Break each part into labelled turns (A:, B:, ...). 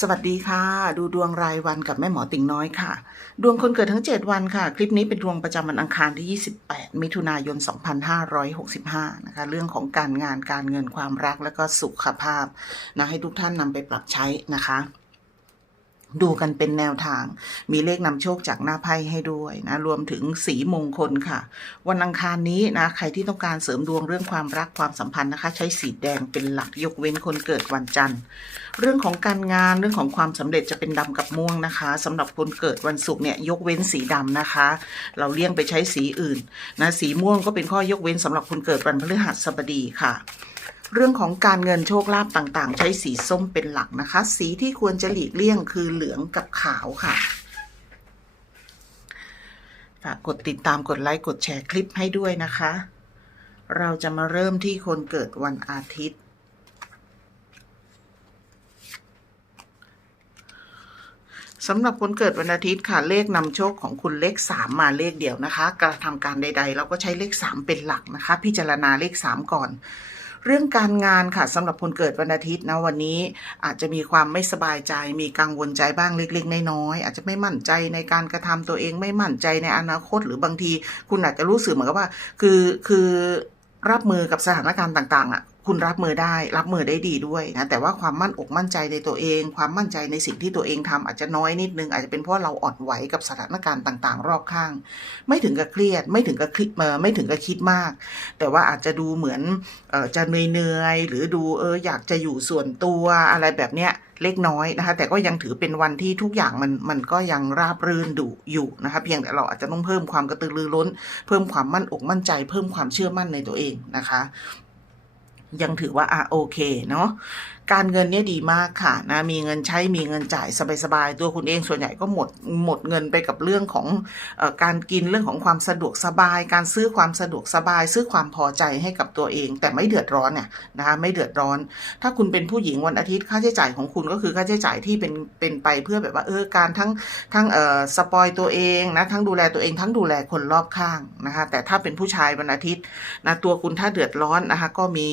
A: สวัสดีค่ะ ดูดวงรายวันกับแม่หมอติ่งน้อยค่ะ ดวงคนเกิดทั้ง 7 วันค่ะ คลิปนี้เป็นดวงประจำวันอังคารที่ 28 มิถุนายน 2565 นะคะ เรื่องของการงานการเงินความรักและก็สุขภาพนะให้ทุกท่านนำไปปรับใช้นะคะ ดูกันเป็นแนวทาง มีเลขนำโชคจากหน้าไพ่ให้ด้วยนะ รวมถึงสีมงคลค่ะ วันอังคารนี้นะ ใครที่ต้องการเสริมดวงเรื่องความรักความสัมพันธ์นะคะ ใช้สีแดงเป็นหลักยกเว้นคนเกิดวันจันทร์ เรื่องของการงานเรื่องของความสำเร็จจะเป็นดำกับม่วงนะคะสำหรับคนเกิดวันศุกร์เนี่ยยกเว้นสีดำนะคะ เราเลี่ยงไปใช้สีอื่นนะ สีม่วงก็เป็นข้อยกเว้นสำหรับคนเกิดวันพฤหัสบดีค่ะ เรื่องของการเงินโชคลาภต่างๆ ใช้สีส้มเป็นหลักนะคะ สีที่ควรจะหลีกเลี่ยงคือเหลืองกับขาวค่ะฝากกดติดตามกดไลค์กดแชร์คลิปให้ด้วยนะคะ เราจะมาเริ่มที่คนเกิดวันอาทิตย์ สำหรับคนเกิดวันอาทิตย์ค่ะ เลขนำโชคของคุณเลขสามมาเลขเดียวนะคะ การทำการใด ๆ เราก็ใช้เลขสามเป็นหลักนะคะ พิจารณาเลขสามก่อน เรื่องการงานค่ะสำหรับคนเกิดวันอาทิตย์นะวันนี้อาจจะมีความไม่สบายใจ มีกังวลใจบ้างเล็กๆน้อยๆอาจจะไม่มั่นใจในการกระทำตัวเองไม่มั่นใจในอนาคต หรือบางที คุณอาจจะรู้สึกเหมือนกับว่า คือคือรับมือกับสถานการณ์ต่างๆอะ คุณรับมือได้ รับมือได้ดีด้วยนะแต่ว่าความมั่นอกมั่นใจในตัวเอง ความมั่นใจในสิ่งที่ตัวเองทำอาจจะน้อยนิดนึง อาจจะเป็นเพราะเราอ่อนไหวกับสถานการณ์ต่าง ๆ รอบข้าง ไม่ถึงกับเครียด ไม่ถึงกับคิดเออไม่ถึงกับคิดมาก แต่ว่าอาจจะดูเหมือนอจะเหนื่อยๆหรือดูเอออยากจะอยู่ส่วนตัวอะไรแบบเนี้ยเล็กน้อยนะคะแต่ก็ยังถือเป็นวันที่ทุกอย่างมันมันก็ยังราบรื่นดูอยู่นะคะเพียงแต่เราอาจจะต้องเพิ่มความกระตือรือร้น เพิ่มความมั่นอกมั่นใจ เพิ่มความเชื่อมั่นในตัวเองนะคะ ยังถือว่าอะโอเคเนาะ การเงินเนี่ยดีมากค่ะนะมีเงินใช้มีเงินจ่ายสบายๆตัวคุณเองส่วนใหญ่ก็หมดหมดเงินไปกับเรื่องของเออการกินเรื่องของความสะดวกสบาย การซื้อความสะดวกสบาย ซื้อความพอใจให้กับตัวเอง แต่ไม่เดือดร้อนเนี่ยนะคะไม่เดือดร้อน ถ้าคุณเป็นผู้หญิงวันอาทิตย์ค่าใช้จ่ายของคุณก็คือค่าใช้จ่ายที่เป็นเป็นไปเพื่อแบบว่าเออการทั้งทั้งเอ่อสปอยตัวเองนะทั้งดูแลตัวเองทั้งดูแลคนรอบข้างนะคะแต่ถ้าเป็นผู้ชายวันอาทิตย์นะตัวคุณถ้าเดือดร้อนนะคะก็มี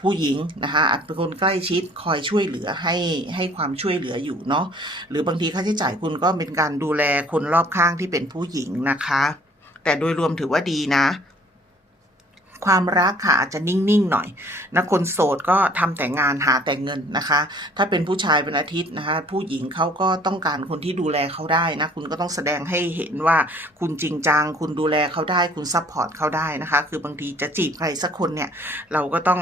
A: ผู้หญิงนะคะอาจเป็นคนใกล้ชิดคอยช่วยเหลือให้ให้ความช่วยเหลืออยู่เนาะหรือบางทีค่าใช้จ่ายคุณก็เป็นการดูแลคนรอบข้างที่เป็นผู้หญิงนะคะ แต่โดยรวมถือว่าดีนะความรักค่ะอาจจะนิ่ง ๆ หน่อยนะคนโสดก็ทำแต่งานหาแต่เงินนะคะ ถ้าเป็นผู้ชายเป็นอาทิตย์นะคะ ผู้หญิงเขาก็ต้องการคนที่ดูแลเขาได้นะ คุณก็ต้องแสดงให้เห็นว่าคุณจริงจัง คุณดูแลเขาได้ คุณซัพพอร์ตเขาได้นะคะ คือบางทีจะจีบใครสักคนเนี่ย เราก็ต้อง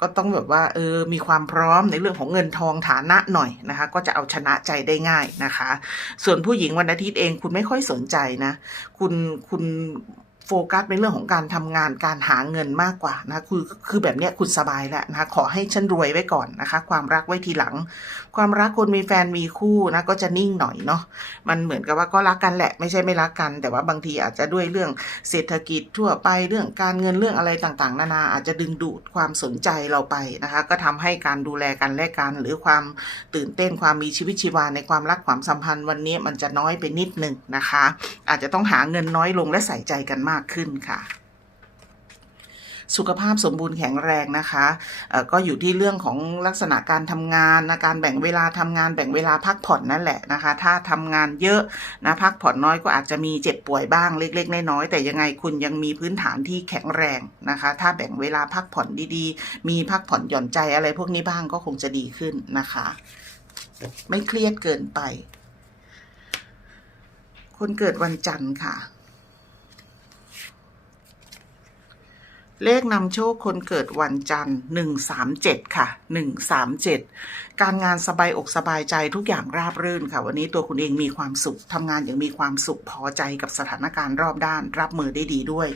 A: ก็ต้องแบบว่าเออมีความพร้อมในเรื่องของเงินทองฐานะหน่อยนะคะ ก็จะเอาชนะใจได้ง่ายนะคะ ส่วนผู้หญิงวันอาทิตย์เองคุณไม่ค่อยสนใจนะ คุณคุณโฟกัสในเรื่องของการทำงานการหาเงินมากกว่านะคือคือแบบเนี้ยคุณสบายแล้วนะคะขอให้ฉันรวยไว้ก่อนนะคะ ความรักไว้ทีหลังความรักคนมีแฟนมีคู่นะก็จะนิ่งหน่อยเนาะมันเหมือนกับว่าก็รักกันแหละ ไม่ใช่ไม่รักกัน แต่ว่าบางทีอาจจะด้วยเรื่องเศรษฐกิจทั่วไปเรื่องการเงินเรื่องอะไรต่างๆ นานาอาจจะดึงดูดความสนใจเราไปนะคะ ก็ทำให้การดูแลกันและกัน หรือความตื่นเต้นความมีชีวิตชีวาในความรักความสัมพันธ์วันนี้มันจะน้อยไปนิดหนึ่งนะคะ อาจจะต้องหาเงินน้อยลงและใส่ใจกันมากขึ้นค่ะ สุขภาพสมบูรณ์แข็งแรงนะคะก็อยู่ที่เรื่องของลักษณะการทำงานนะการแบ่งเวลาทำงานแบ่งเวลาพักผ่อนนั่นแหละนะคะ ถ้าทำงานเยอะนะพักผ่อนน้อยก็อาจจะมีเจ็บป่วยบ้างเล็ก ๆ น้อยๆแต่ยังไงคุณยังมีพื้นฐานที่แข็งแรงนะคะ ถ้าแบ่งเวลาพักผ่อนดีๆ มีพักผ่อนหย่อนใจอะไรพวกนี้บ้างก็คงจะดีขึ้นนะคะ ไม่เครียดเกินไป คนเกิดวันจันทร์ค่ะ เลขนำโชคคนเกิดวันจันทร์หนึ่งสามเจ็ดค่ะหนึ่งสามเจ็ด การงานสบายอกสบายใจทุกอย่างราบรื่นค่ะ วันนี้ตัวคุณเองมีความสุขทำงานอย่างมีความสุขพอใจกับสถานการณ์รอบด้าน รับมือได้ดีด้วย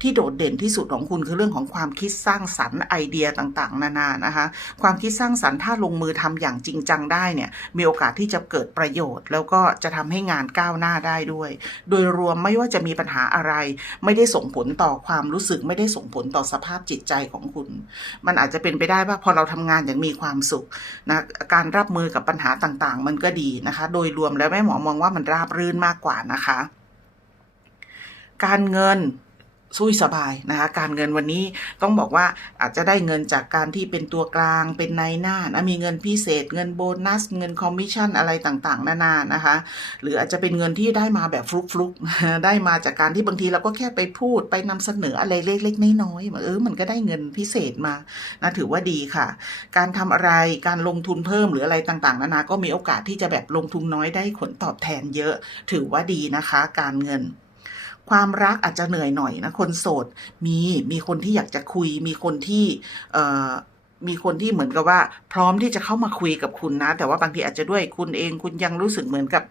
A: ที่โดดเด่นที่สุดของคุณคือเรื่องของความคิดสร้างสรรค์ไอเดียต่างๆ นานานะคะ ความคิดสร้างสรรค์ถ้าลงมือทำอย่างจริงจังได้เนี่ยมีโอกาสที่จะเกิดประโยชน์ แล้วก็จะทำให้งานก้าวหน้าได้ด้วย โดยรวมไม่ว่าจะมีปัญหาอะไร ไม่ได้ส่งผลต่อความรู้สึกไม่ได้ส่งผลต่อสภาพจิตใจของคุณ มันอาจจะเป็นไปได้ว่าพอเราทำงานอย่างมีความสุขนะการรับมือกับปัญหาต่างๆ มันก็ดีนะคะ โดยรวมแล้วแม่หมอมองว่ามันราบรื่นมากกว่านะคะ การเงิน สุยสบายนะคะการเงินวันนี้ต้องบอกว่าอาจจะได้เงินจากการที่เป็นตัวกลางเป็นนายหน้านะมีเงินพิเศษ เงินโบนัส เงินคอมมิชชั่นอะไรต่างๆ นานานะคะ หรืออาจจะเป็นเงินที่ได้มาแบบฟลุกๆได้มาจากการที่บางทีเราก็แค่ไปพูดไปนำเสนออะไรเล็กๆน้อยๆเออมันก็ได้เงินพิเศษมานะถือว่าดีค่ะ การทำอะไรการลงทุนเพิ่มหรืออะไรต่างๆ นานาก็มีโอกาสที่จะแบบลงทุนน้อยได้ผลตอบแทนเยอะ ถือว่าดีนะคะ การเงิน ความรักอาจจะเหนื่อยหน่อยนะคนโสดมีมีคนที่อยากจะคุย มีคนที่เอ มีคนที่เหมือนกับว่า พร้อมที่จะเข้ามาคุยกับคุณนะ แต่ว่าบางทีอาจจะด้วยคุณเองคุณยังรู้สึกเหมือนกับ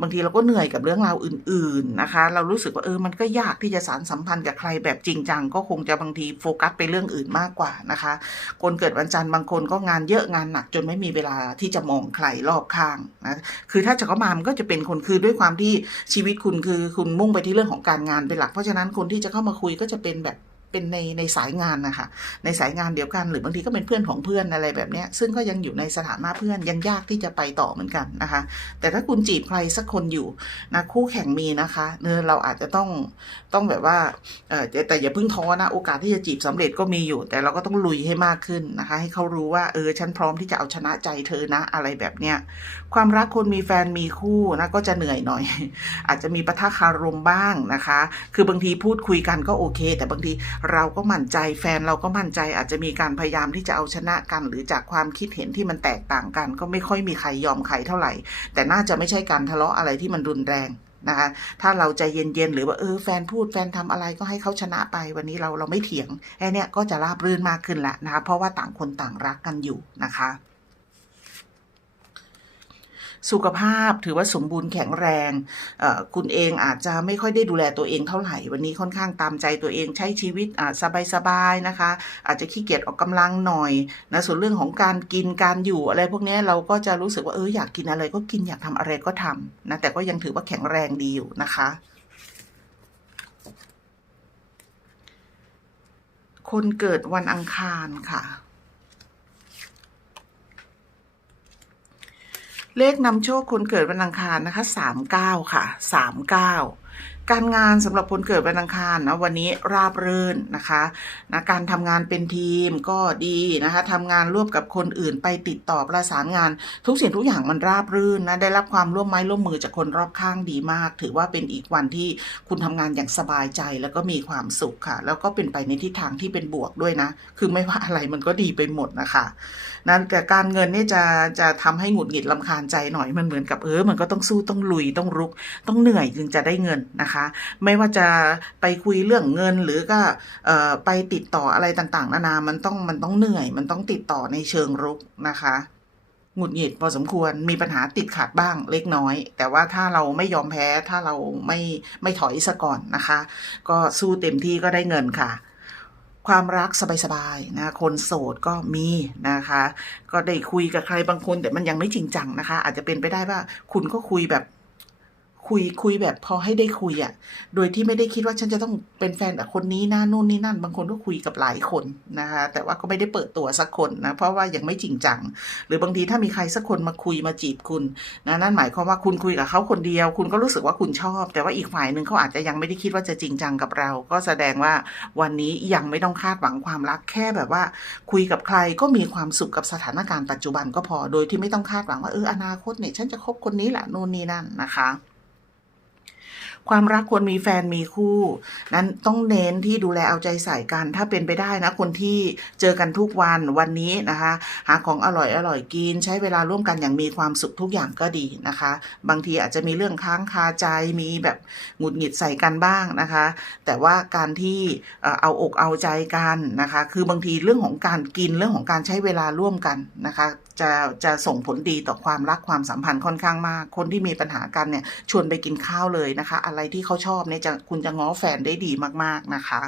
A: บางทีเราก็เหนื่อยกับเรื่องราวอื่น ๆนะคะ เรารู้สึกว่าเออมันก็ยากที่จะสารสัมพันธ์กับใครแบบจริงจังก็คงจะบางทีโฟกัสไปเรื่องอื่นมากกว่านะคะ คนเกิดวันจันทร์บางคนก็งานเยอะงานหนักจนไม่มีเวลาที่จะมองใครรอบข้างนะคือถ้าจะเข้ามามันก็จะเป็นคนคือด้วยความที่ชีวิตคุณคือคุณมุ่งไปที่เรื่องของการงานเป็นหลัก เพราะฉะนั้นคนที่จะเข้ามาคุยก็จะเป็นแบบ เป็นในในสายงานนะคะ ในสายงานเดียวกัน หรือบางทีก็เป็นเพื่อนของเพื่อนอะไรแบบนี้ซึ่งก็ยังอยู่ในสถานะเพื่อนยังยากที่จะไปต่อเหมือนกันนะคะ แต่ถ้าคุณจีบใครสักคนอยู่นะคู่แข่งมีนะคะเนอเราอาจจะต้องต้องแบบว่าเออแต่อย่าเพิ่งท้อนะ โอกาสที่จะจีบสำเร็จก็มีอยู่ แต่เราก็ต้องลุยให้มากขึ้นนะคะ ให้เขารู้ว่าเออฉันพร้อมที่จะเอาชนะใจเธอนะอะไรแบบเนี้ยความรักคนมีแฟนมีคู่นะก็จะเหนื่อยหน่อย อาจจะมีปะทะคารมบ้างนะคะ คือบางทีพูดคุยกันก็โอเค แต่บางทีเราก็มั่นใจแฟนเราก็มั่นใจอาจจะมีการพยายามที่จะเอาชนะกัน หรือจากความคิดเห็นที่มันแตกต่างกัน ก็ไม่ค่อยมีใครยอมใครเท่าไหร่ แต่น่าจะไม่ใช่การทะเลาะอะไรที่มันรุนแรงนะคะ ถ้าเราใจเย็นๆ หรือว่าเออแฟนพูดแฟนทำอะไรก็ให้เขาชนะไป วันนี้เราเราไม่เถียงไอ้เนี่ยก็จะราบรื่นมากขึ้นละนะคะ เพราะว่าต่างคนต่างรักกันอยู่นะคะ สุขภาพถือว่าสมบูรณ์แข็งแรง คุณเองอาจจะไม่ค่อยได้ดูแลตัวเองเท่าไหร่ วันนี้ค่อนข้างตามใจตัวเองใช้ชีวิตอ่าสบายๆนะคะ อาจจะขี้เกียจออกกำลังหน่อยนะส่วนเรื่องของการกินการอยู่อะไรพวกนี้เราก็จะรู้สึกว่าเอออยากกินอะไรก็กินอยากทำอะไรก็ทำนะแต่ก็ยังถือว่าแข็งแรงดีอยู่นะคะคนเกิดวันอังคารค่ะ เลขนำโชคคนเกิดวันอังคารนะคะสามเก้าค่ะสามเก้า การงานสำหรับคนเกิดวันอังคารนะวันนี้ราบรื่นนะคะนะการทำงานเป็นทีมก็ดีนะคะทำงานร่วมกับคนอื่นไปติดต่อประสานงาน ทุกสิ่งทุกอย่างมันราบรื่นนะได้รับความร่วมไม้ร่วมมือจากคนรอบข้างดีมาก ถือว่าเป็นอีกวันที่คุณทำงานอย่างสบายใจแล้วก็มีความสุขค่ะ แล้วก็เป็นไปในทิศทางที่เป็นบวกด้วยนะ คือไม่ว่าอะไรมันก็ดีไปหมดนะคะนั้นแต่การเงินเนี่ยจะจะทำให้หงุดหงิดลำคาญใจหน่อยมันเหมือนกับเออมันก็ต้องสู้ต้องลุยต้องรุกต้องเหนื่อยจึงจะได้เงินนะคะไม่ว่าจะไปคุยเรื่องเงินหรือก็ไปติดต่ออะไรต่างๆ นานา มันต้องมันต้องเหนื่อย มันต้องติดต่อในเชิงรุกนะคะหงุดหงิดพอสมควรมีปัญหาติดขัดบ้างเล็กน้อย แต่ว่าถ้าเราไม่ยอมแพ้ถ้าเราไม่ไม่ถอยซะก่อนนะคะ ก็สู้เต็มที่ก็ได้เงินค่ะ ความรักสบายๆนะคนโสดก็มีนะคะ ก็ได้คุยกับใครบางคนแต่มันยังไม่จริงจังนะคะ อาจจะเป็นไปได้ว่าคุณก็คุยแบบ คุยคุยแบบพอให้ได้คุยอะ่ะ โดยที่ไม่ได้คิดว่าฉันจะต้องเป็นแฟนกับคนนี้นะนู่นนี่นั่น บางคนก็คุยกับหลายคนนะคะ แต่ว่าก็ไม่ได้เปิดตัวสักคนนะ เพราะว่ายังไม่จริงจัง หรือบางทีถ้ามีใครสักคนมาคุยมาจีบคุณนะนั่นหมายความว่าคุณคุยกับเขาคนเดียว คุณก็รู้สึกว่าคุณชอบ แต่ว่าอีกฝ่ายหนึ่งเขาอาจจะยังไม่ได้คิดว่าจะจริงจังกับเรา ก็แสดงว่าวันนี้ยังไม่ต้องคาดหวังความรักแค่แบบว่า คุยกับใครก็มีความสุขกับสถานการณ์ปัจจุบันก็พอ โดยที่ไม่ต้องคาดหวังว่าเอออนาคตเนี่ยฉันจะคบคนนี้แหละนู่นนี่นั่นนะคะ ความรักควรมีแฟนมีคู่ นั้นต้องเน้นที่ดูแลเอาใจใส่กัน ถ้าเป็นไปได้นะคนที่เจอกันทุกวันวันนี้นะคะ หาของอร่อยอร่อยกิน ใช้เวลาร่วมกันอย่างมีความสุขทุกอย่างก็ดีนะคะ บางทีอาจจะมีเรื่องค้างคาใจมีแบบหงุดหงิดใส่กันบ้างนะคะ แต่ว่าการที่เอาอกเอาใจกันนะคะ คือบางทีเรื่องของการกินเรื่องของการใช้เวลาร่วมกันนะคะ จะจะส่งผลดีต่อความรักความสัมพันธ์ค่อนข้างมาก คนที่มีปัญหากันเนี่ยชวนไปกินข้าวเลยนะคะอะไรไรที่เขาชอบเนี่ยจะคุณจะง้อแฟนได้ดีมากๆนะคะ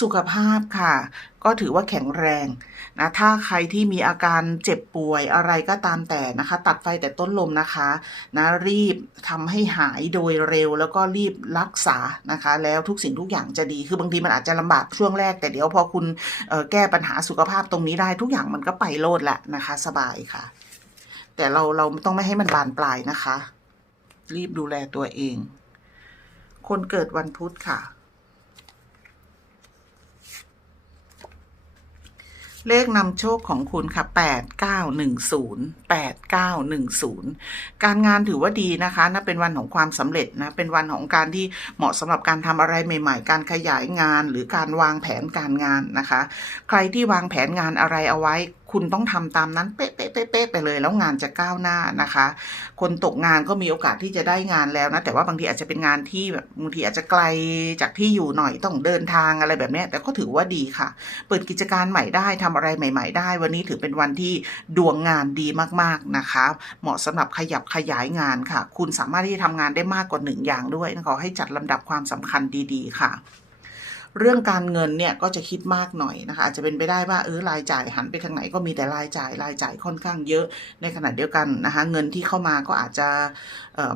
A: สุขภาพค่ะ ก็ถือว่าแข็งแรงนะถ้าใครที่มีอาการเจ็บป่วยอะไรก็ตามแต่นะคะ ตัดไฟแต่ต้นลมนะคะนะรีบทำให้หายโดยเร็ว แล้วก็รีบรักษานะคะ แล้วทุกสิ่งทุกอย่างจะดีคือบางทีมันอาจจะลำบากช่วงแรก แต่เดี๋ยวพอคุณแก้ปัญหาสุขภาพตรงนี้ได้ทุกอย่างมันก็ไปโลดแหละนะคะ สบายค่ะ แต่เราเราต้องไม่ให้มันบานปลายนะคะ รีบดูแลตัวเอง คนเกิดวันพุธค่ะ เลขนำโชคของคุณค่ะ 8910 8910 การงานถือว่าดีนะคะนะเป็นวันของความสำเร็จนะ เป็นวันของการที่เหมาะสำหรับการทำอะไรใหม่ ๆ การขยายงานหรือการวางแผนการงานนะคะ ใครที่วางแผนงานอะไรเอาไว้ คุณต้องทำตามนั้นเป๊ะเป๊ะเป๊ะเป๊ะไปเลย แล้วงานจะก้าวหน้านะคะ คนตกงานก็มีโอกาสที่จะได้งานแล้วนะ แต่ว่าบางทีอาจจะเป็นงานที่แบบบางทีอาจจะไกลจากที่อยู่หน่อยต้องเดินทางอะไรแบบนี้แต่ก็ถือว่าดีค่ะ เปิดกิจการใหม่ได้ทำอะไรใหม่ ๆ ได้ วันนี้ถือเป็นวันที่ดวงงานดีมากๆนะคะ เหมาะสำหรับขยับขยายงานค่ะ คุณสามารถที่จะทำงานได้มากกว่าหนึ่งอย่างด้วยขอให้จัดลำดับความสำคัญดี ๆ ค่ะ เรื่องการเงินเนี่ยก็จะคิดมากหน่อยนะคะอาจจะเป็นไปได้ว่าเออรายจ่ายหันไปทางไหนก็มีแต่รายจ่ายรายจ่ายค่อนข้างเยอะในขณะเดียวกันนะคะเงินที่เข้ามาก็อาจจะ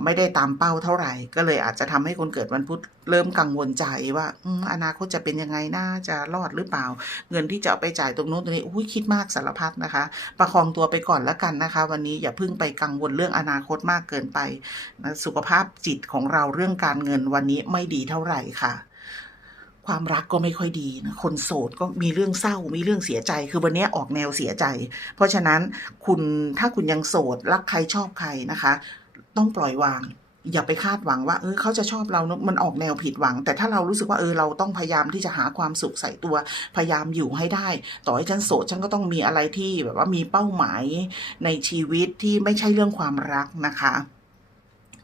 A: ไม่ได้ตามเป้าเท่าไหร่ ก็เลยอาจจะทำให้คนเกิดวันพุธเริ่มกังวลใจว่าออนาคตจะเป็นยังไงน่าจะรอดหรือเปล่า เงินที่จะไปจ่ายตรงโน้นตรงนี้อุ้ยคิดมากสารพัดนะคะ ประคองตัวไปก่อนแล้วกันนะคะ วันนี้อย่าเพิ่งไปกังวลเรื่องอนาคตมากเกินไปนะสุขภาพจิตของเราเรื่องการเงินวันนี้ไม่ดีเท่าไหร่ค่ะ ความรักก็ไม่ค่อยดีนะคนโสดก็มีเรื่องเศร้ามีเรื่องเสียใจ คือวันนี้ออกแนวเสียใจ เพราะฉะนั้นคุณถ้าคุณยังโสดรักใครชอบใครนะคะ ต้องปล่อยวางอย่าไปคาดหวังว่าเออเขาจะชอบเรานะมันออกแนวผิดหวัง แต่ถ้าเรารู้สึกว่าเออเราต้องพยายามที่จะหาความสุขใส่ตัวพยายามอยู่ให้ได้ ต่อให้ฉันโสดฉันก็ต้องมีอะไรที่แบบว่ามีเป้าหมายในชีวิตที่ไม่ใช่เรื่องความรักนะคะ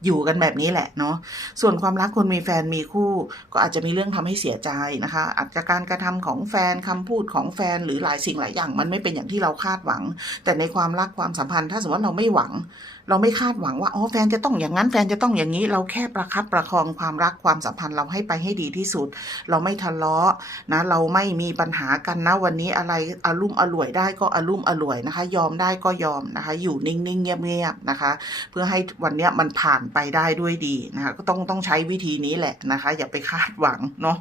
A: อยู่กันแบบนี้แหละเนาะส่วนความรักคนมีแฟนมีคู่ ก็อาจจะมีเรื่องทำให้เสียใจนะคะ อาจจะการกระทำของแฟนคำพูดของแฟนหรือหลายสิ่งหลายอย่าง มันไม่เป็นอย่างที่เราคาดหวัง แต่ในความรักความสัมพันธ์ ถ้าสมมติว่าเราไม่หวัง เราไม่คาดหวังว่าอ๋อแฟนจะต้องอย่างนั้นแฟนจะต้องอย่างนี้ เราแค่ประคับประคองความรักความสัมพันธ์เราให้ไปให้ดีที่สุด เราไม่ทะเลาะนะ เราไม่มีปัญหากันนะวันนี้อะไรอารมุ่มอร่วยได้ก็อารมุ่มอร่วยนะคะ ยอมได้ก็ยอมนะคะ อยู่นิ่งๆเงียบๆนะคะ เพื่อให้วันนี้มันผ่านไปได้ด้วยดีนะคะก็ต้องต้องใช้วิธีนี้แหละนะคะ อย่าไปคาดหวังเนาะ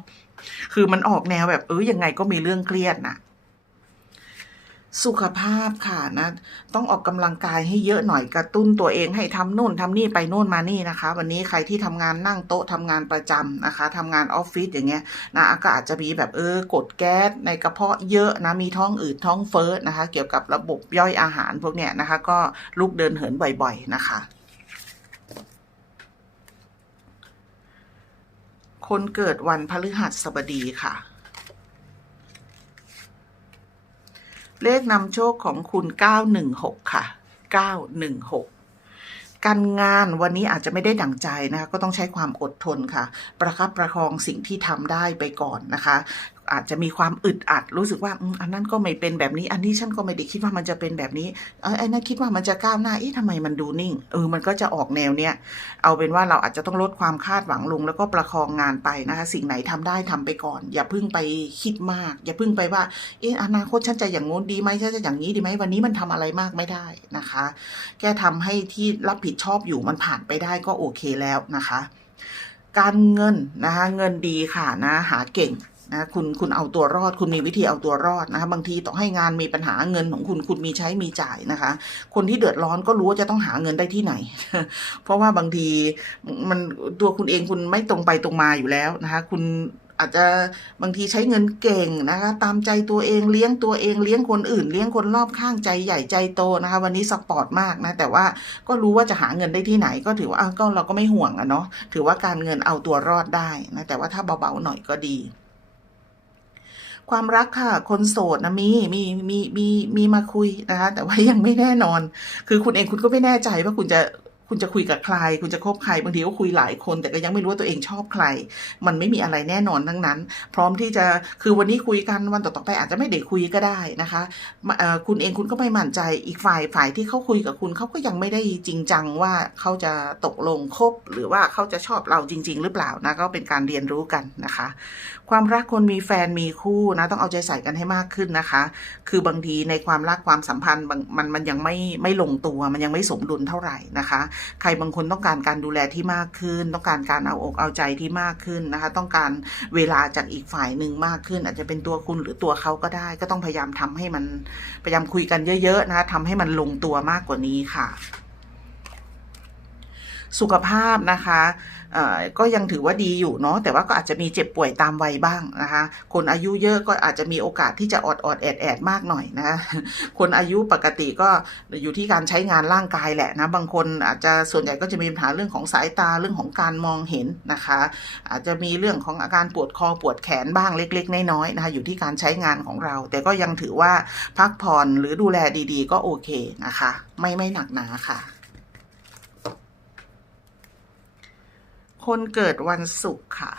A: คือมันออกแนวแบบเออยังไงก็มีเรื่องเครียดนะ สุขภาพค่ะนะ ต้องออกกำลังกายให้เยอะหน่อยกระตุ้นตัวเองให้ทำนู่นทำนี่ไปนู่นมานี่นะคะ วันนี้ใครที่ทำงานนั่งโต๊ะทำงานประจำนะคะทำงานออฟฟิศอย่างเงี้ยนะก็อาจจะมีแบบเออกดแก๊สในกระเพาะเยอะนะมีท้องอืดท้องเฟ้อนะคะ เกี่ยวกับระบบย่อยอาหารพวกเนี้ยนะคะ ก็ลุกเดินเหินบ่อย ๆ นะคะคนเกิดวันพฤหัสบดีค่ะ เลขนำโชคของคุณ 916 ค่ะ 916 การงานวันนี้อาจจะไม่ได้ดั่งใจนะคะ ก็ต้องใช้ความอดทนค่ะ ประคับประคองสิ่งที่ทำได้ไปก่อนนะคะ อาจจะมีความอึดอัด รู้สึกว่าอันนั้นก็ไม่เป็นแบบนี้ อันนี้ฉันก็ไม่ได้คิดว่ามันจะเป็นแบบนี้เอ้ยไอ้นั่นคิดว่ามันจะก้าวหน้าเอ๊ะทำไมมันดูนิ่งเออมันก็จะออกแนวเนี้ยเอาเป็นว่าเราอาจจะต้องลดความคาดหวังลง แล้วก็ประคองงานไปนะคะ สิ่งไหนทำได้ทำไปก่อน อย่าเพิ่งไปคิดมาก อย่าเพิ่งไปว่าเอ๊ะอนาคตฉันจะอย่างงู้นดีไหมฉันจะอย่างนี้ดีไหมวันนี้มันทำอะไรมากไม่ได้นะคะ แค่ทำให้ที่รับผิดชอบอยู่มันผ่านไปได้ก็โอเคแล้วนะคะ การเงินนะคะเงินดีค่ะนะหาเก่ง นะคุณคุณเอาตัวรอด คุณมีวิธีเอาตัวรอดนะคะบางทีต่อให้งานมีปัญหาเงินของคุณคุณมีใช้มีจ่ายนะคะ คนที่เดือดร้อนก็รู้ว่าจะต้องหาเงินได้ที่ไหน เพราะว่าบางทีมันตัวคุณเองคุณไม่ตรงไปตรงมาอยู่แล้วนะคะ คุณอาจจะบางทีใช้เงินเก่งนะคะ ตามใจตัวเองเลี้ยงตัวเองเลี้ยงคนอื่น เลี้ยงคนรอบข้างใจใหญ่ใจโตนะคะ วันนี้สปอร์ตมากนะ แต่ว่าก็รู้ว่าจะหาเงินได้ที่ไหน ก็ถือว่าก็เราก็ไม่ห่วงอะเนาะถือว่าการเงินเอาตัวรอดได้นะแต่ว่าถ้าเบาๆหน่อยก็ดี ความรักค่ะ คนโสดนะมีมีมีมีมีมาคุยนะคะ แต่ว่ายังไม่แน่นอน คือคุณเองคุณก็ไม่แน่ใจว่าคุณจะคุณจะคุยกับใคร คุณจะคบใคร บางทีก็คุยหลายคน แต่ก็ยังไม่รู้ว่าตัวเองชอบใคร มันไม่มีอะไรแน่นอนทั้งนั้น พร้อมที่จะ คือวันนี้คุยกัน วันต่อๆไปอาจจะไม่ได้คุยก็ได้นะคะ คุณเองคุณก็ไม่มั่นใจ อีกฝ่ายฝ่ายที่เขาคุยกับคุณเขาก็ยังไม่ได้จริงจังว่าเขาจะตกลงคบ หรือว่าเขาจะชอบเราจริง ๆ หรือเปล่านะ ก็เป็นการเรียนรู้กันนะคะความรักคนมีแฟนมีคู่นะต้องเอาใจใส่กันให้มากขึ้นนะคะ คือบางทีในความรักความสัมพันธ์มันมันยังไม่ไม่ลงตัวมันยังไม่สมดุลเท่าไหร่นะคะ ใครบางคนต้องการการดูแลที่มากขึ้น ต้องการการเอาอกเอาใจที่มากขึ้นนะคะ ต้องการเวลาจากอีกฝ่ายหนึ่งมากขึ้น อาจจะเป็นตัวคุณหรือตัวเขาก็ได้ ก็ต้องพยายามทำให้มันพยายามคุยกันเยอะๆนะคะทำให้มันลงตัวมากกว่านี้ค่ะ สุขภาพนะคะก็ยังถือว่าดีอยู่เนาะแต่ว่าก็อาจจะมีเจ็บป่วยตามวัยบ้างนะคะ คนอายุเยอะก็อาจจะมีโอกาสที่จะอดอดๆแอดแอดๆมากหน่อยนะคะคนอายุปกติก็อยู่ที่การใช้งานร่างกายแหละนะบางคนอาจจะส่วนใหญ่ก็จะมีปัญหาเรื่องของสายตาเรื่องของการมองเห็นนะคะ อาจจะมีเรื่องของอาการปวดคอปวดแขนบ้างเล็ก ๆ น้อยๆนะคะอยู่ที่การใช้งานของเรา แต่ก็ยังถือว่าพักผ่อนหรือดูแลดี ๆ ก็โอเคนะคะ ไม่ไม่หนักหนาค่ะ คนเกิดวันศุกร์ค่ะ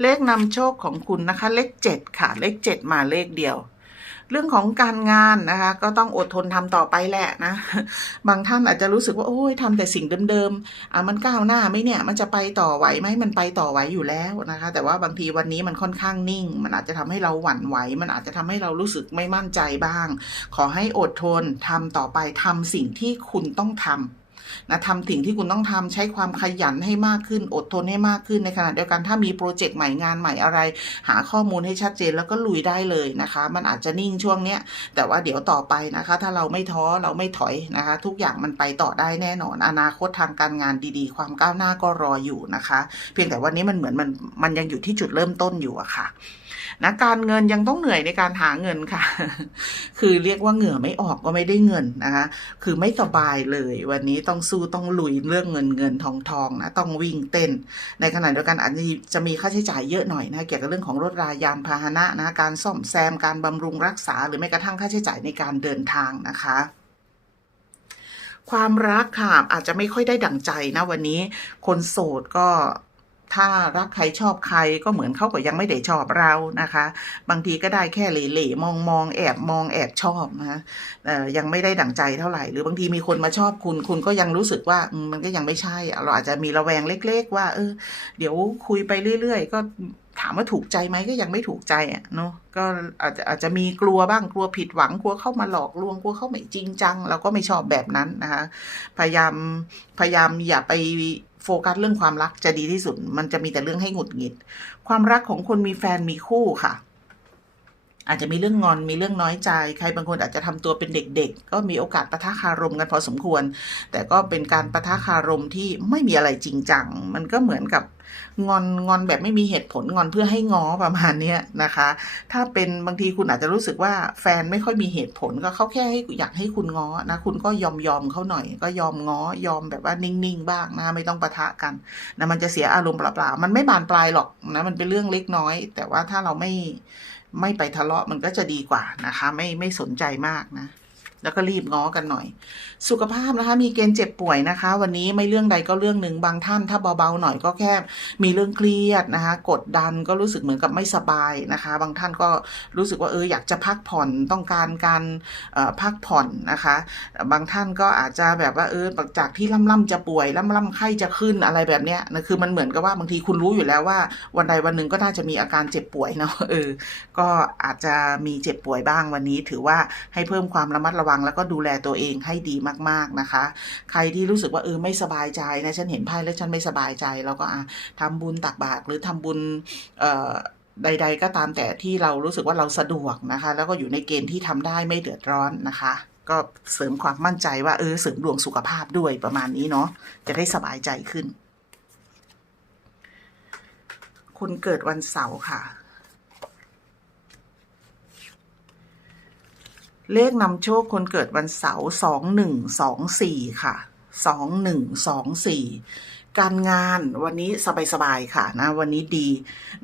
A: เลขนำโชคของคุณนะคะ เลขเจ็ดค่ะ เลขเจ็ดมาเลขเดียว เรื่องของการงานนะคะ ก็ต้องอดทนทำต่อไปแหละนะ บางท่านอาจจะรู้สึกว่าโอ้ยทำแต่สิ่งเดิมๆอะมันก้าวหน้าไหมเนี่ยมันจะไปต่อไหวไหมมันไปต่อไหวอยู่แล้วนะคะ แต่ว่าบางทีวันนี้มันค่อนข้างนิ่ง มันอาจจะทำให้เราหวั่นไหว มันอาจจะทำให้เรารู้สึกไม่มั่นใจบ้าง ขอให้อดทนทำต่อไปทำสิ่งที่คุณต้องทำ นะทำสิ่งที่คุณต้องทำใช้ความขยันให้มากขึ้น อดทนให้มากขึ้นในขณะเดียวกันถ้ามีโปรเจกต์ใหม่งานใหม่อะไร หาข้อมูลให้ชัดเจนแล้วก็ลุยได้เลยนะคะ มันอาจจะนิ่งช่วงเนี้ยแต่ว่าเดี๋ยวต่อไปนะคะ ถ้าเราไม่ท้อเราไม่ถอยนะคะ ทุกอย่างมันไปต่อได้แน่นอน อนาคตทางการงานดีๆ ความก้าวหน้าก็รออยู่นะคะ เพียงแต่วันนี้มันเหมือนมันมันยังอยู่ที่จุดเริ่มต้นอยู่อะค่ะนะการเงินยังต้องเหนื่อยในการหาเงินค่ะ คือเรียกว่าเหงื่อไม่ออกก็ไม่ได้เงินนะคะ คือไม่สบายเลยวันนี้ต้องสู้ต้องลุยเรื่องเงินเงินทองทองนะต้องวิ่งเต้น ในขณะเดียวกันอาจจะจะมีค่าใช้จ่ายเยอะหน่อยนะเกี่ยวกับเรื่องของรถรายานพาหนะนะการซ่อมแซมการบำรุงรักษา หรือแม้กระทั่งค่าใช้จ่ายในการเดินทางนะคะความรักค่ะอาจจะไม่ค่อยได้ดั่งใจนะวันนี้ คนโสดก็ ถ้ารักใครชอบใครก็เหมือนเขาก็ยังไม่ได้ชอบเรานะคะ บางทีก็ได้แค่เหล่ๆมองมองๆแอบมองแอบชอบนะคะยังไม่ได้ดั่งใจเท่าไหร่ หรือบางทีมีคนมาชอบคุณ คุณก็ยังรู้สึกว่ามันก็ยังไม่ใช่ เราอาจจะมีระแวงเล็ก ๆ ว่า เออ เดี๋ยวคุยไปเรื่อย ๆ ก็ถามว่าถูกใจไหมก็ยังไม่ถูกใจอะเนาะก็อาจจะอาจจะมีกลัวบ้างกลัวผิดหวังกลัวเข้ามาหลอกลวงกลัวเข้าไม่จริงจังเราก็ไม่ชอบแบบนั้นนะคะ พยายามพยายามอย่าไป โฟกัสเรื่องความรักจะดีที่สุด มันจะมีแต่เรื่องให้หงุดหงิด ความรักของคนมีแฟนมีคู่ค่ะ อาจจะมีเรื่องงอนมีเรื่องน้อยใจ ใครบางคนอาจจะทำตัวเป็นเด็กๆ ก็มีโอกาสปะทะคารมกันพอสมควร แต่ก็เป็นการปะทะคารมที่ไม่มีอะไรจริงจัง มันก็เหมือนกับงอนงอนแบบไม่มีเหตุผลงอนเพื่อให้ง้อประมาณเนี้นะคะ ถ้าเป็นบางทีคุณอาจจะรู้สึกว่าแฟนไม่ค่อยมีเหตุผลก็เขาแค่ให้อยากให้คุณง้อนะ คุณก็ยอมยอมเขาหน่อย ก็ยอมง้อยอมแบบว่านิ่งๆบ้างนะไม่ต้องปะทะกันนะมันจะเสียอารมณ์เปล่าๆมันไม่บานปลายหรอกนะมันเป็นเรื่องเล็กน้อย แต่ว่าถ้าเราไม่ ไม่ไปทะเลาะมันก็จะดีกว่านะคะ ไม่ไม่สนใจมากนะ แล้วก็รีบง้อกันหน่อย สุขภาพนะคะ มีเกณฑ์เจ็บป่วยนะคะ วันนี้ไม่เรื่องใดก็เรื่องหนึ่งบางท่านถ้าเบาๆหน่อยก็แค่มีเรื่องเครียดนะคะ กดดันก็รู้สึกเหมือนกับไม่สบายนะคะ บางท่านก็รู้สึกว่าเอออยากจะพักผ่อนต้องการการพักผ่อนนะคะ บางท่านก็อาจจะแบบว่าเออจากที่ล่ำๆจะป่วยล่ำๆไข้จะขึ้นอะไรแบบเนี้ยนะคือมันเหมือนกับว่าบางทีคุณรู้อยู่แล้วว่า วันใดวันหนึ่งก็น่าจะมีอาการเจ็บป่วยเนาะเออก็อาจจะมีเจ็บป่วยบ้างวันนี้ถือว่าให้เพิ่มความระมัดระวังแล้วก็ดูแลตัวเองให้ดีมากๆนะคะ ใครที่รู้สึกว่าเออไม่สบายใจนะฉันเห็นไพ่แล้วฉันไม่สบายใจเราก็อะทำบุญตักบาตรหรือทำบุญเอ่อใด ๆ ก็ตามแต่ที่เรารู้สึกว่าเราสะดวกนะคะ แล้วก็อยู่ในเกณฑ์ที่ทำได้ไม่เดือดร้อนนะคะ ก็เสริมความมั่นใจว่าเออเสริมดวงสุขภาพด้วยประมาณนี้เนาะจะได้สบายใจขึ้นคุณเกิดวันเสาร์ค่ะ เลขนำโชคคนเกิดวันเสาร์สองหนึ่งสองสี่ค่ะสองหนึ่งสองสี่ การงานวันนี้สบาย ๆ ค่ะนะวันนี้ดี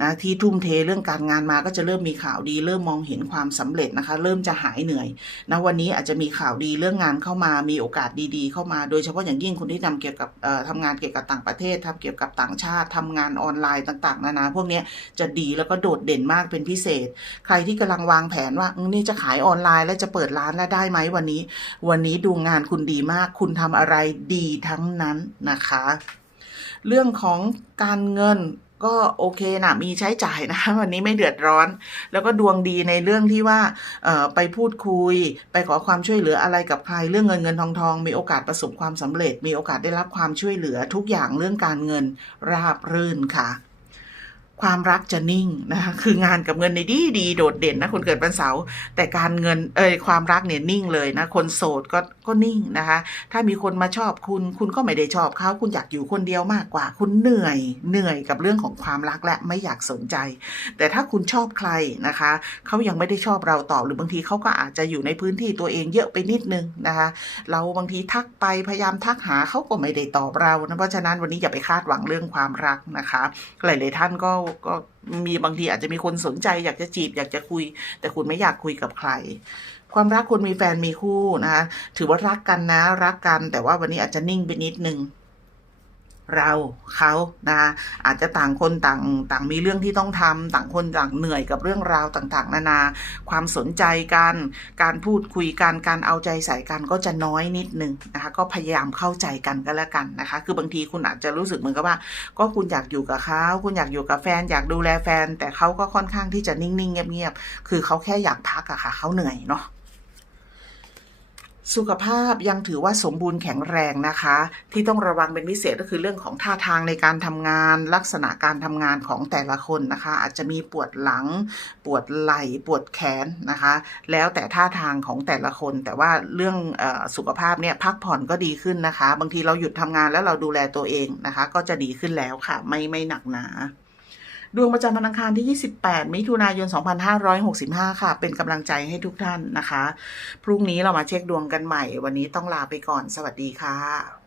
A: นะที่ทุ่มเทเรื่องการงานมาก็จะเริ่มมีข่าวดี เริ่มมองเห็นความสำเร็จนะคะ เริ่มจะหายเหนื่อยนะวันนี้อาจจะมีข่าวดีเรื่องงานเข้ามามีโอกาสดีๆ เข้ามาโดยเฉพาะอย่างยิ่งคนที่ทำเกี่ยวกับเอ่อทำงานเกี่ยวกับต่างประเทศทำเกี่ยวกับต่างชาติทำงานออนไลน์ต่างๆ นานาพวกนี้จะดีแล้วก็โดดเด่นมากเป็นพิเศษ ใครที่กำลังวางแผนว่านี่จะขายออนไลน์แล้วจะเปิดร้านแล้วได้ไหมวันนี้ วันนี้ดูงานคุณดีมาก คุณทำอะไรดีทั้งนั้นนะคะ เรื่องของการเงินก็โอเคนะมีใช้จ่ายนะวันนี้ไม่เดือดร้อน แล้วก็ดวงดีในเรื่องที่ว่าไปพูดคุย ไปขอความช่วยเหลืออะไรกับใครเรื่องเงินเงินทองทองมีโอกาสประสบความสำเร็จ มีโอกาสได้รับความช่วยเหลือทุกอย่างเรื่องการเงินราบรื่นค่ะ ความรักจะนิ่งนะคะคืองานกับเงินในดีดีโดดเด่นนะคนเกิดวันเสาร์แต่การเงินเอยความรักเนี่ยนิ่งเลยนะคนโสดก็ก็นิ่งนะคะ ถ้ามีคนมาชอบคุณ คุณก็ไม่ได้ชอบเขาคุณอยากอยู่คนเดียวมากกว่า คุณเหนื่อยเหนื่อยกับเรื่องของความรักและไม่อยากสนใจ แต่ถ้าคุณชอบใครนะคะเขายังไม่ได้ชอบเราตอบหรือบางทีเขาก็อาจจะอยู่ในพื้นที่ตัวเองเยอะไปนิดนึงนะคะเราบางทีทักไปพยายามทักหาเขาก็ไม่ได้ตอบเรานะเพราะฉะนั้นวันนี้อย่าไปคาดหวังเรื่องความรักนะคะ หลาย ๆ ท่านก็ก็มีบางทีอาจจะมีคนสนใจ อยากจะจีบอยากจะคุย แต่คุณไม่อยากคุยกับใคร ความรักคุณมีแฟนมีคู่นะคะถือว่ารักกันนะรักกัน แต่ว่าวันนี้อาจจะนิ่งไปนิดนึง เราเขานะอาจจะต่างคนต่างต่างมีเรื่องที่ต้องทำต่างคนต่างเหนื่อยกับเรื่องราวต่างๆ นานา ความสนใจกัน การพูดคุยกันการเอาใจใส่กันก็จะน้อยนิดนึงนะคะก็พยายามเข้าใจกันก็แล้วกันนะคะ คือบางทีคุณอาจจะรู้สึกเหมือนกับว่า ก็คุณอยากอยู่กับเขาคุณอยากอยู่กับแฟน อยากดูแลแฟน แต่เขาก็ค่อนข้างที่จะนิ่งๆเงียบๆคือเขาแค่อยากพักอะค่ะเขาเหนื่อยเนาะ สุขภาพยังถือว่าสมบูรณ์แข็งแรงนะคะ ที่ต้องระวังเป็นพิเศษก็คือเรื่องของท่าทางในการทำงาน ลักษณะการทำงานของแต่ละคนนะคะ อาจจะมีปวดหลัง ปวดไหล่ปวดแขนนะคะ แล้วแต่ท่าทางของแต่ละคน แต่ว่าเรื่องอสุขภาพเนี่ยพักผ่อนก็ดีขึ้นนะคะ บางทีเราหยุดทำงานแล้วเราดูแลตัวเองนะคะ ก็จะดีขึ้นแล้วค่ะ ไม่ไม่หนักหนา ดวงประจำวันอังคารที่ 28 มิถุนายน 2565 ค่ะ เป็นกำลังใจให้ทุกท่านนะคะ พรุ่งนี้เรามาเช็คดวงกันใหม่ วันนี้ต้องลาไปก่อน สวัสดีค่ะ